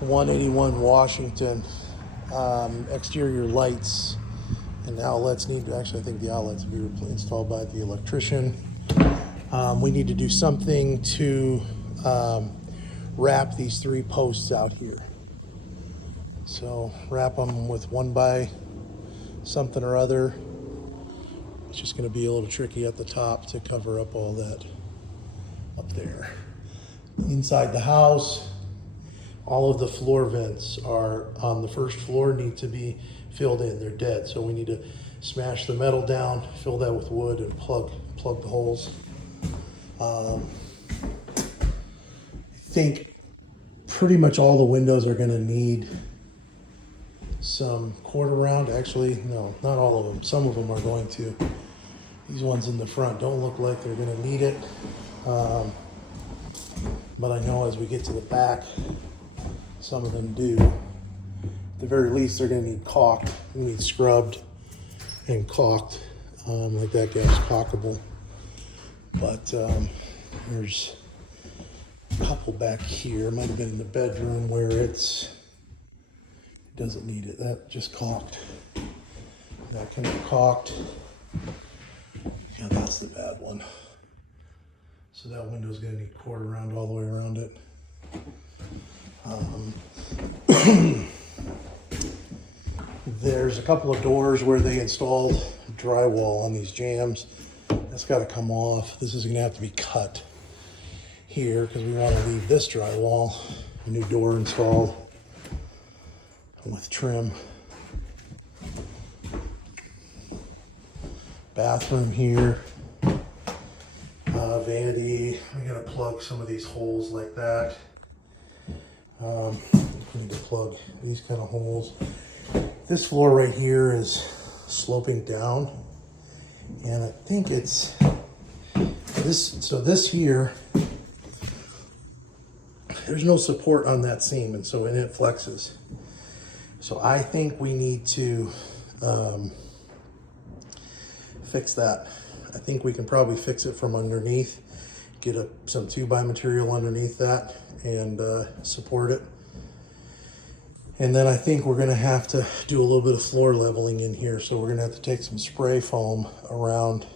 181 Washington. Exterior lights and outlets need to, actually I think the outlets will be installed by the electrician. We need to do something to wrap these 3 posts out here. So wrap them with 1 by something or other. It's just going to be a little tricky at the top to cover up all that up there. Inside the house, all of the floor vents are on the first floor, need to be filled in. They're dead, so we need to smash the metal down, fill that with wood, and plug the holes. I think pretty much all the windows are going to need some quarter round. Actually, no, not all of them. Some of them are going to. These ones in the front don't look like they're going to need it. But I know as we get to the back, some of them do. At the very least, they're going to need caulked. They need scrubbed and caulked, like that guy's caulkable. But there's a couple back here. Might have been in the bedroom where it doesn't need it. That just caulked. That can be caulked. Yeah, that's the bad one. So that window's going to need quarter round all the way around it. There's a couple of doors where they installed drywall on these jambs. That's got to come off. This is going to have to be cut here because we want to leave this drywall. A new door installed with trim. Bathroom here. Vanity. We got to plug some of these holes like that. We need to plug these kind of holes. This floor right here is sloping down, and I think it's this. So this here, there's no support on that seam, and so it flexes. So I think we need to fix that. I think we can probably fix it from underneath, get some 2x material underneath that and support it. And then I think we're gonna have to do a little bit of floor leveling in here. So we're gonna have to take some spray foam around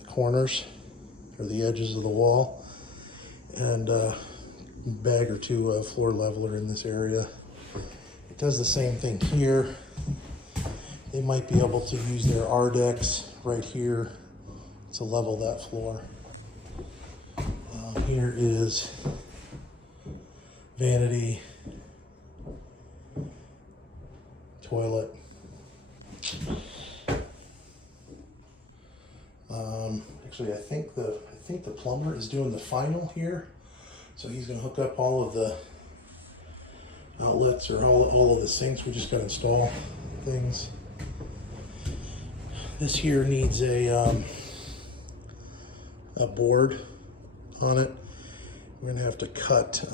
the corners or the edges of the wall and a bag or 2 of floor leveler in this area. It does the same thing here. They might be able to use their Ardex right here to level that floor. Here is vanity, toilet. Actually, I think the plumber is doing the final here, so he's going to hook up all of the outlets or all of the sinks. We just got to install things. This here needs a board on it. We're going to have to cut.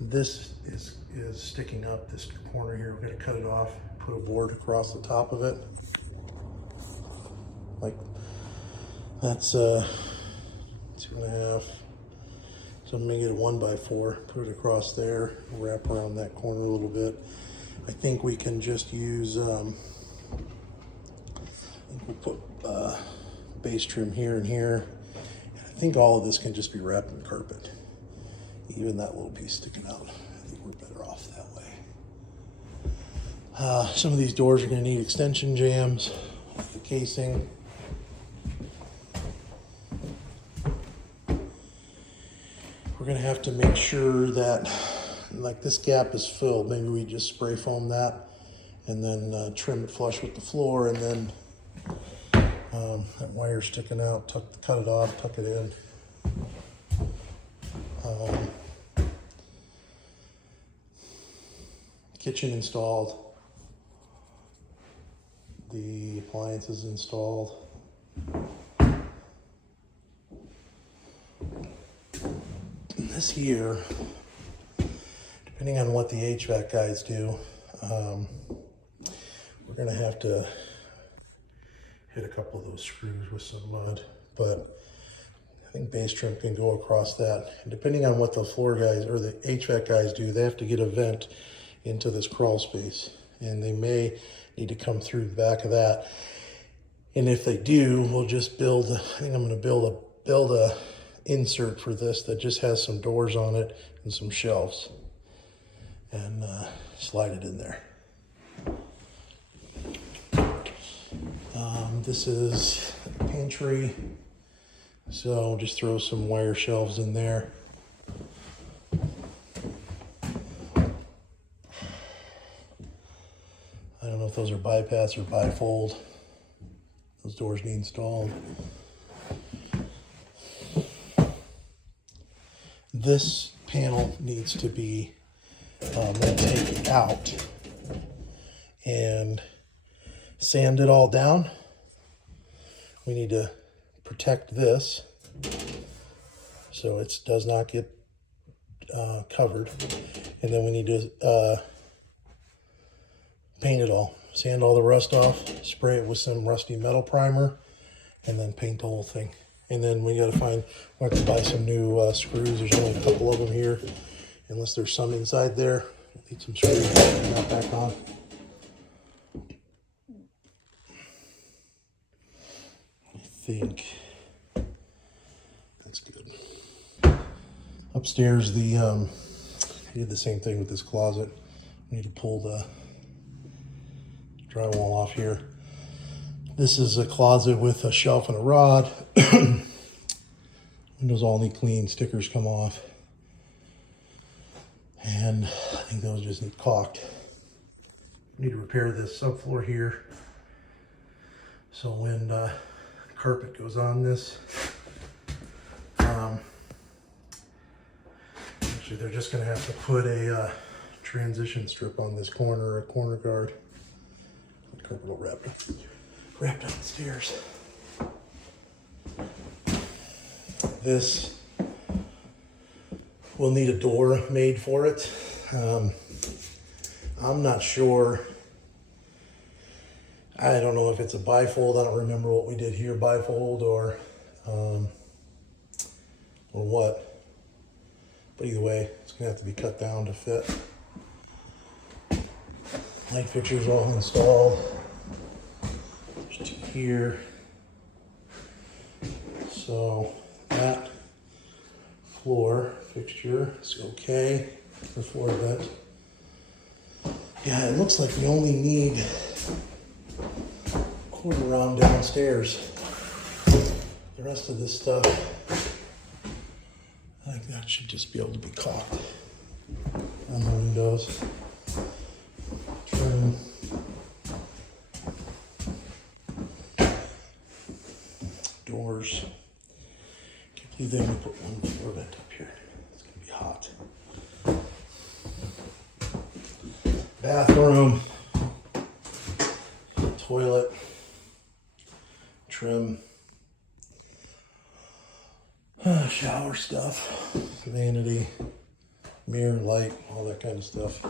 This is sticking up, this corner here. We're going to cut it off, put a board across the top of it. Like that's 2.5. So I'm going to get a 1x4, put it across there, wrap around that corner a little bit. I think we can just use, I think we'll put base trim here and here. And I think all of this can just be wrapped in carpet. Even that little piece sticking out. I think we're better off that way. Some of these doors are going to need extension jambs, the casing. We're going to have to make sure that, like, this gap is filled. Maybe we just spray foam that and then trim it flush with the floor, and then that wire sticking out, cut it off, tuck it in. Kitchen installed. The appliances installed. This here, depending on what the HVAC guys do, we're going to have to hit a couple of those screws with some mud, but I think base trim can go across that. And depending on what the floor guys or the HVAC guys do, they have to get a vent into this crawl space. And they may need to come through the back of that. And if they do, we'll just build, I think I'm gonna build a insert for this that just has some doors on it and some shelves. And slide it in there. This is a pantry. So just throw some wire shelves in there. I don't know if those are bypass or bifold. Those doors need installed. This panel needs to be taken out and sand it all down. We need to protect this so it does not get covered, and then we need to paint it all, sand all the rust off, spray it with some rusty metal primer, and then paint the whole thing. And then we got to we have to buy some new screws. There's only a couple of them here, unless there's some inside there. We'll need some screws to put that back on. I think that's good. Upstairs, I did the same thing with this closet. We need to pull the drywall off here. This is a closet with a shelf and a rod. Windows all need clean, stickers come off. And I think those just need caulked. Need to repair this subfloor here. So when carpet goes on this, actually they're just gonna have to put a transition strip on this corner, a corner guard. The carpet will wrap down the stairs. This will need a door made for it. I'm not sure. I don't know if it's a bifold. I don't remember what we did here, bifold or what. But either way, it's gonna have to be cut down to fit. Light fixtures all installed. There's two here. So that floor fixture is okay. The floor vent. Yeah, it looks like we only need quarter round downstairs. The rest of this stuff, I think that should just be able to be caulked on the windows. Trim. Doors. Can't believe they only put one floor vent up here. It's gonna be hot. Bathroom. Toilet. Trim. Shower stuff. Vanity. Mirror, light, all that kind of stuff.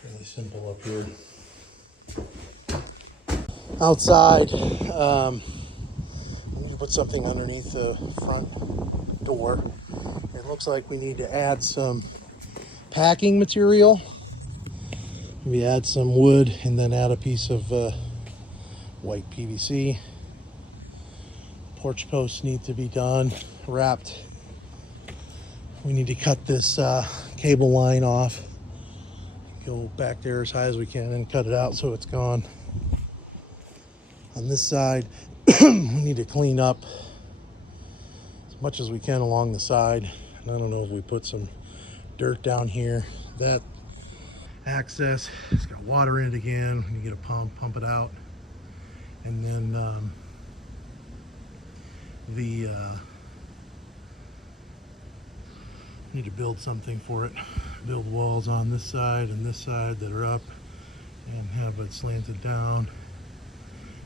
Fairly simple up here. Outside, I'm going to put something underneath the front door. It looks like we need to add some packing material. Maybe add some wood and then add a piece of white PVC. Porch posts need to be done, wrapped. We need to cut this cable line off. Go back there as high as we can and cut it out so it's gone. On this side, we need to clean up as much as we can along the side. And I don't know if we put some dirt down here. That access, it's got water in it again. We need to get a pump it out. And then need to build something for it. Build walls on this side and this side that are up and have it slanted down.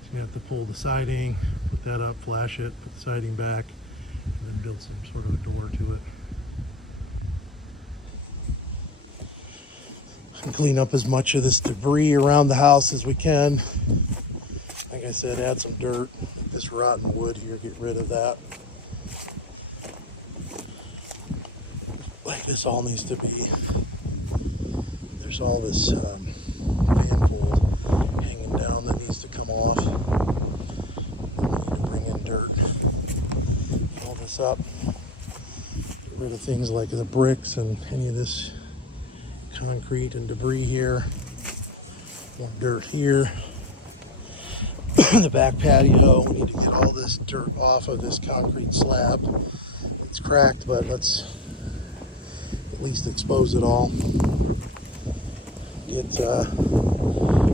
So we have to pull the siding, put that up, flash it, put the siding back, and then build some sort of a door to it. and clean up as much of this debris around the house as we can. Like I said, add some dirt, this rotten wood here, get rid of that. Like this all needs to be, there's all this fanfold hanging down that needs to come off. We need to bring in dirt, all this up, get rid of things like the bricks and any of this concrete and debris here. More dirt here. The back patio, we need to get all this dirt off of this concrete slab. It's cracked, but let's at least expose it all. Get the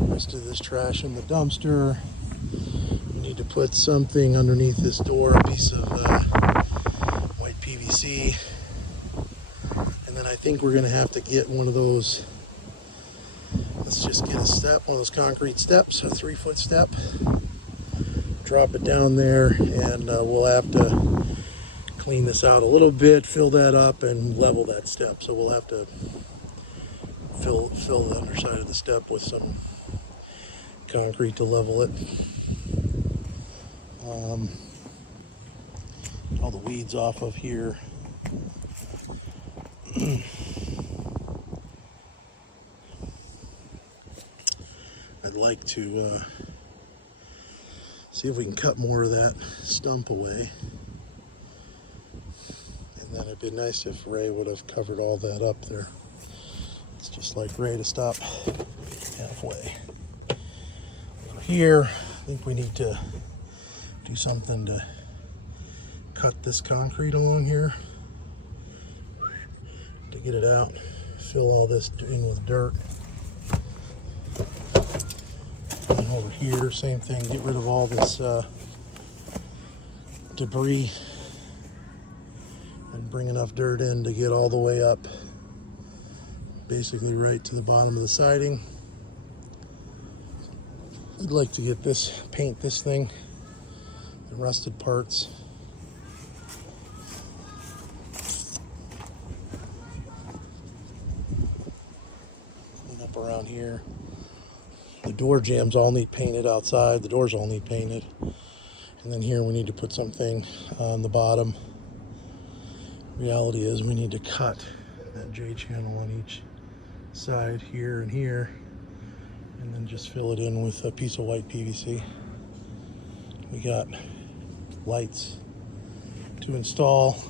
rest of this trash in the dumpster. We need to put something underneath this door, a piece of white PVC. And then I think we're going to have to get one of those, let's just get a step, one of those concrete steps, a 3-foot step. Drop it down there, and we'll have to clean this out a little bit, fill that up, and level that step. So we'll have to fill the underside of the step with some concrete to level it. All the weeds off of here. I'd like to see if we can cut more of that stump away. And then it'd be nice if Ray would have covered all that up there. It's just like Ray to stop halfway. Over here, I think we need to do something to cut this concrete along here to get it out. Fill all this in with dirt. And over here, same thing, get rid of all this debris and bring enough dirt in to get all the way up, basically right to the bottom of the siding. I'd like to get this, paint this thing, the rusted parts. Clean up around here. The door jambs all need painted outside. The doors all need painted. And then here we need to put something on the bottom. Reality is we need to cut that J channel on each side here and here, and then just fill it in with a piece of white PVC. We got lights to install,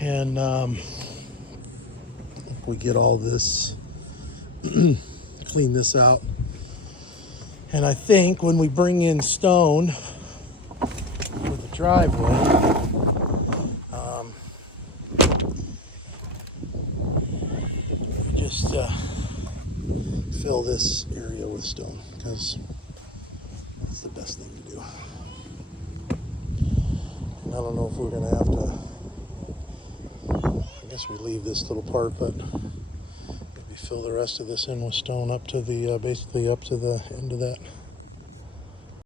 and if we get all this clean this out, and I think when we bring in stone for the driveway, just fill this area with stone, because that's the best thing to do. And I don't know if we're going to have to, I guess we leave this little part, but maybe fill the rest of this in with stone up to the basically up to the end of that